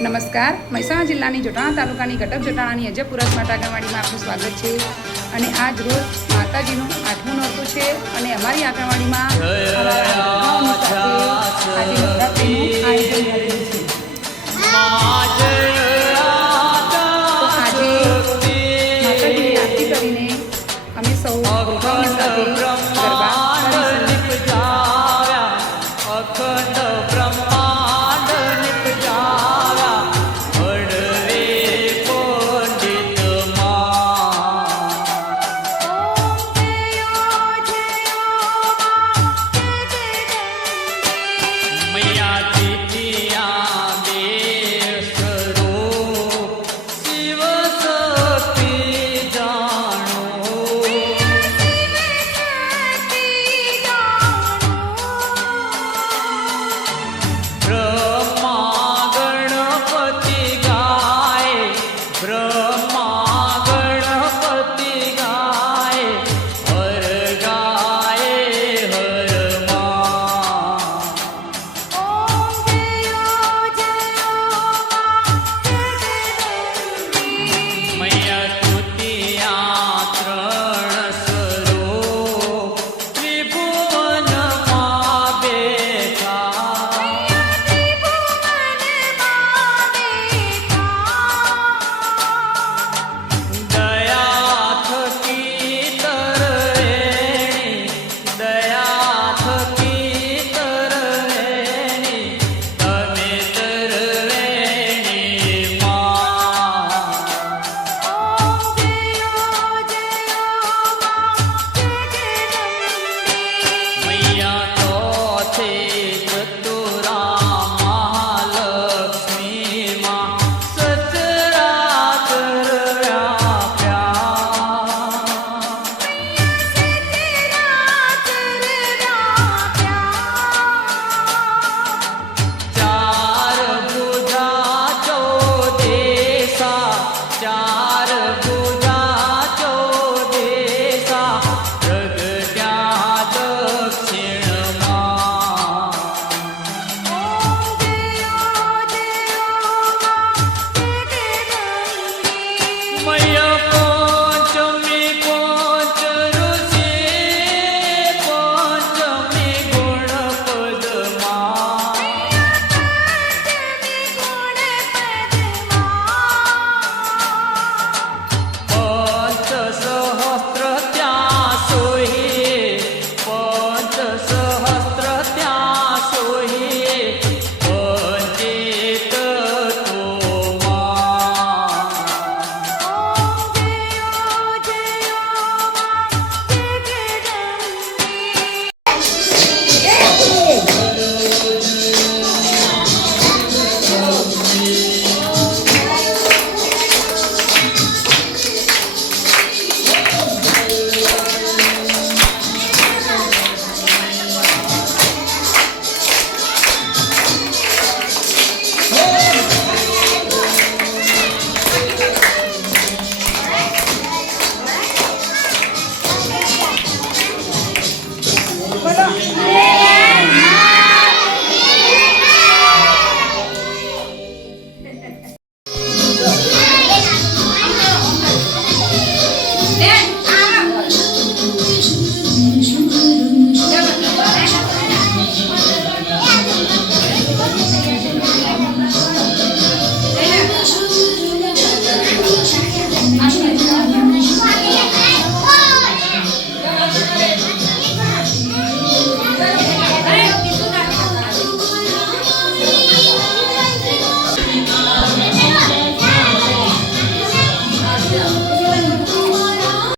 નમસ્કાર. મહેસાણા જિલ્લાની જોટાણા તાલુકાની ગટક જોટાણાની અજયપુરસ માતા આંગણવાડીમાં આપનું સ્વાગત છે. અને આજ રોજ માતાજીનું આઠમું નોરતું છે અને અમારી આંગણવાડીમાં